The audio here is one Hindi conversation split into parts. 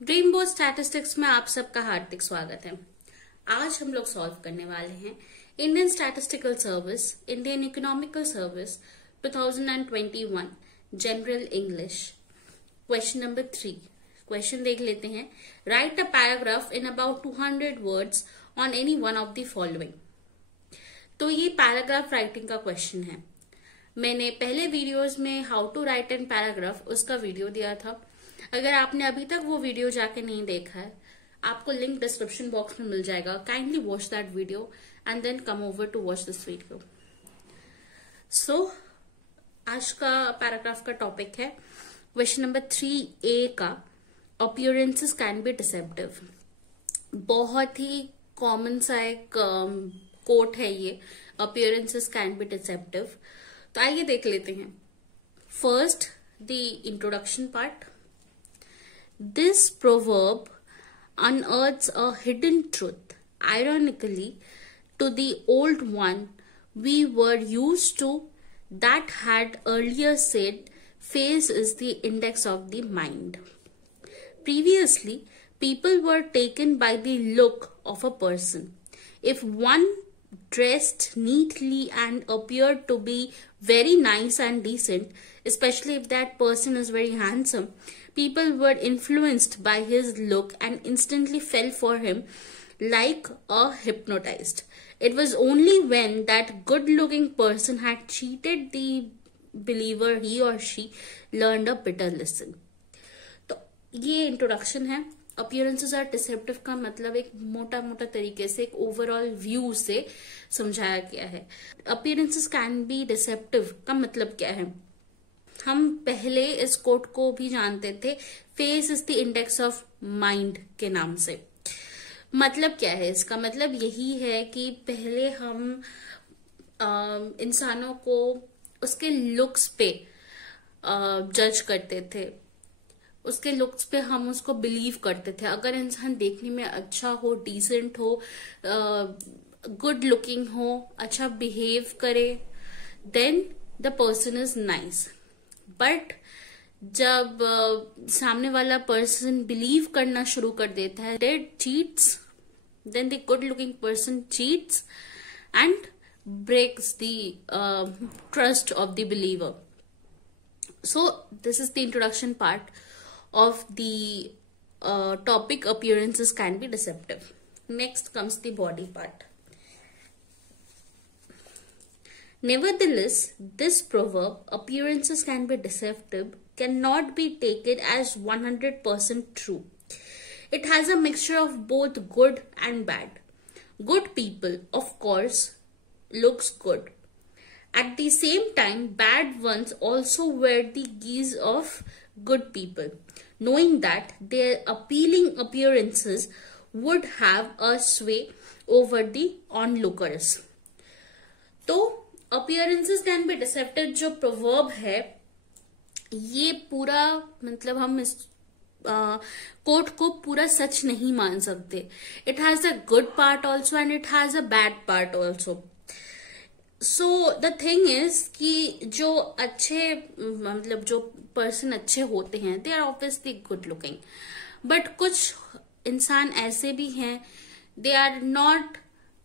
ड्रीम बोर्ड स्टैटिस्टिक्स में आप सबका हार्दिक स्वागत है। आज हम लोग सॉल्व करने वाले हैं Indian statistical service, Indian economical service 2021 general English question number 3। Question देख लेते हैं। Right a paragraph in about 200 words on any one of the following. तो ये पैराग्राफ राइटिंग का क्वेश्चन है। मैंने पहले वीडियोस में how to write an paragraph उसका वीडियो दिया था। अगर आपने अभी तक वो वीडियो जाके नहीं देखा है, आपको लिंक डिस्क्रिप्शन बॉक्स में मिल जाएगा। Kindly watch that video and then come over to watch this video. So आज का पैराग्राफ का टॉपिक है क्वेश्चन नंबर 3A का, अपीयरेंसेस कैन बी डिसेप्टिव। बहुत ही कॉमन सा एक कोट है ये, अपीयरेंसेस कैन बी डिसेप्टिव। तो आइए देख लेते हैं। First, the introduction part. This proverb unearths a hidden truth, ironically, to the old one we were used to that had earlier said, face is the index of the mind. Previously, people were taken by the look of a person. If one dressed neatly and appeared to be very nice and decent, especially if that person is very handsome, people were influenced by his look and instantly fell for him like a hypnotized. It was only when that good-looking person had cheated the believer he or she learned a bitter lesson. तो ये इंट्रोडक्शन है। अपीयरेंसेस आर डिसेप्टिव का मतलब एक मोटा मोटा तरीके से, एक ओवरऑल व्यू से समझाया गया है। अपीयरेंसेस कैन बी डिसेप्टिव का मतलब क्या है? हम पहले इस कोट को भी जानते थे, face is the index of mind के नाम से। मतलब क्या है इसका? मतलब यही है कि पहले हम इंसानों को उसके लुक्स पे जज करते थे, उसके लुक्स पे हम उसको बिलीव करते थे। अगर इंसान देखने में अच्छा हो, डिसेंट हो, गुड लुकिंग हो, अच्छा बिहेव करे, then the person is nice. But जब सामने वाला पर्सन बिलीव करना शुरू कर देता है, date cheats, then the good looking person cheats and breaks the trust of the believer. So this is the introduction part of the topic appearances can be deceptive. Next comes the body part. Nevertheless, this proverb, appearances can be deceptive, cannot be taken as 100% true. It has a mixture of both good and bad. Good people, of course, looks good. At the same time, bad ones also wear the guise of good people, knowing that their appealing appearances would have a sway over the onlookers. तो appearances can be deceptive जो proverb है, ये पूरा मतलब हम इस कोट को पूरा सच नहीं मान सकते। It has a good part also and it has a bad part also. So the thing is कि जो अच्छे मतलब जो पर्सन अच्छे होते हैं, they are obviously good looking, but कुछ इंसान ऐसे भी हैं, they are not,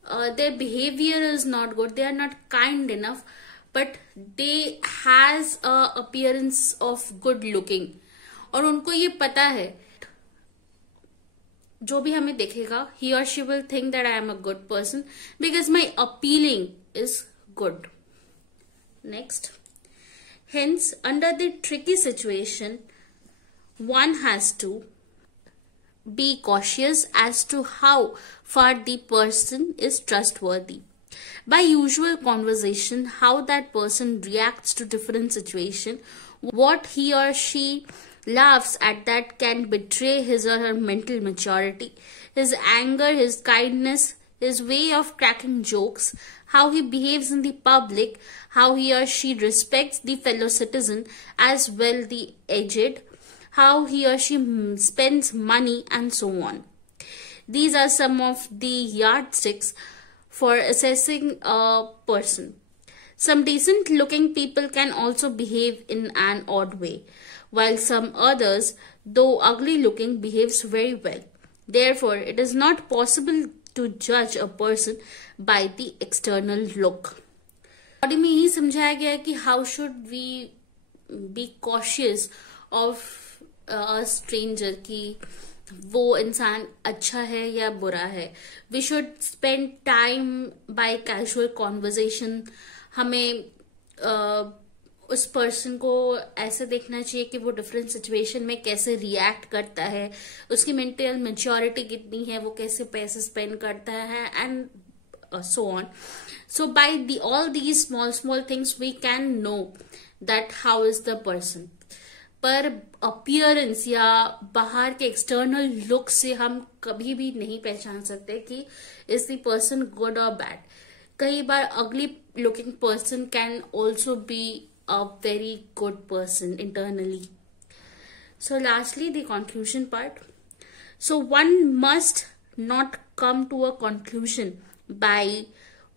their behaviour is not good, they are not kind enough, but they has a appearance of good looking, और उनको ये पता है जो भी हमें देखेगा, ही और she will think that I am a good person because my appealing is good. Next, hence under the tricky situation, one has to be cautious as to how far the person is trustworthy. By usual conversation, how that person reacts to different situation, what he or she laughs at that can betray his or her mental maturity, his anger, his kindness, his way of cracking jokes, how he behaves in the public, how he or she respects the fellow citizen as well the aged, how he or she spends money, and so on. These are some of the yardsticks for assessing a person. Some decent looking people can also behave in an odd way, while some others though ugly looking, behaves very well. Therefore, it is not possible to judge a person by the external look. Body में यही समझाया गया है कि how should we be cautious of a stranger, कि वो इंसान अच्छा है या बुरा है. We should spend time by casual conversation. हमें उस पर्सन को ऐसे देखना चाहिए कि वो डिफरेंट सिचुएशन में कैसे रिएक्ट करता है, उसकी मेंटल मैच्योरिटी कितनी है, वो कैसे पैसे स्पेंड करता है, and so on. So by all these small things we can know that how is the person. पर अपीयरेंस या बाहर के एक्सटर्नल लुक से हम कभी भी नहीं पहचान सकते कि इज द पर्सन गुड और बैड. कई बार अगली looking person can also be a very good person internally. So lastly, the conclusion part. So one must not come to a conclusion by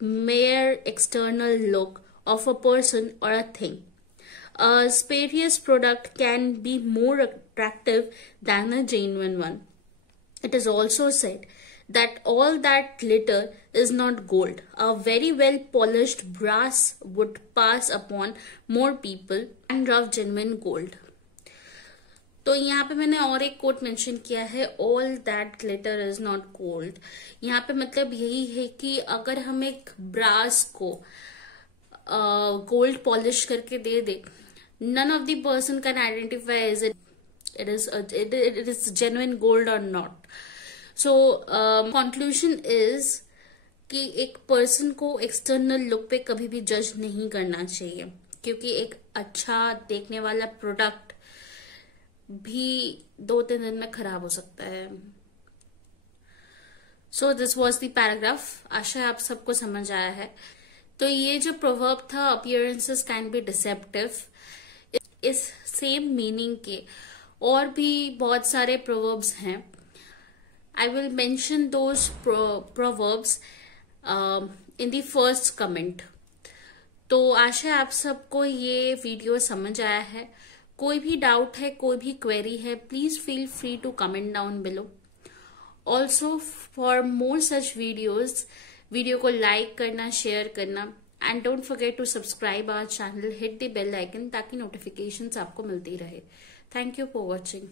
mere external look of a person or a thing. A spurious product can be more attractive than a genuine one. It is also said that all that glitter is not gold. A very well polished brass would pass upon more people and rough genuine gold. तो यहाँ पे मैंने और एक कोट मेंशन किया है, all that glitter is not gold. यहाँ पे मतलब यही है कि अगर हम एक ब्रास को गोल्ड पॉलिश करके दे दे, none of the person can identify is it is genuine gold और नॉट. सो कंक्लूजन इज कि एक पर्सन को एक्सटर्नल लुक पे कभी भी जज नहीं करना चाहिए, क्योंकि एक अच्छा देखने वाला प्रोडक्ट भी 2-3 दिन में खराब हो सकता है. So this was the paragraph. आशा है आप सबको समझ आया है. तो ये जो प्रोवर्ब था, अपीयरेंसेस कैन बी डिसेप्टिव, इस सेम मीनिंग के और भी बहुत सारे प्रोवर्ब्स हैं. I will mention those proverbs in the first comment. तो आशा है आप सबको ये वीडियो समझ आया है. कोई भी डाउट है, कोई भी क्वेरी है, please feel free to comment down below. Also for more such video को लाइक करना, शेयर करना, and don't forget to subscribe our channel, hit the bell icon ताकि नोटिफिकेशंस आपको मिलती रहे. Thank you for watching.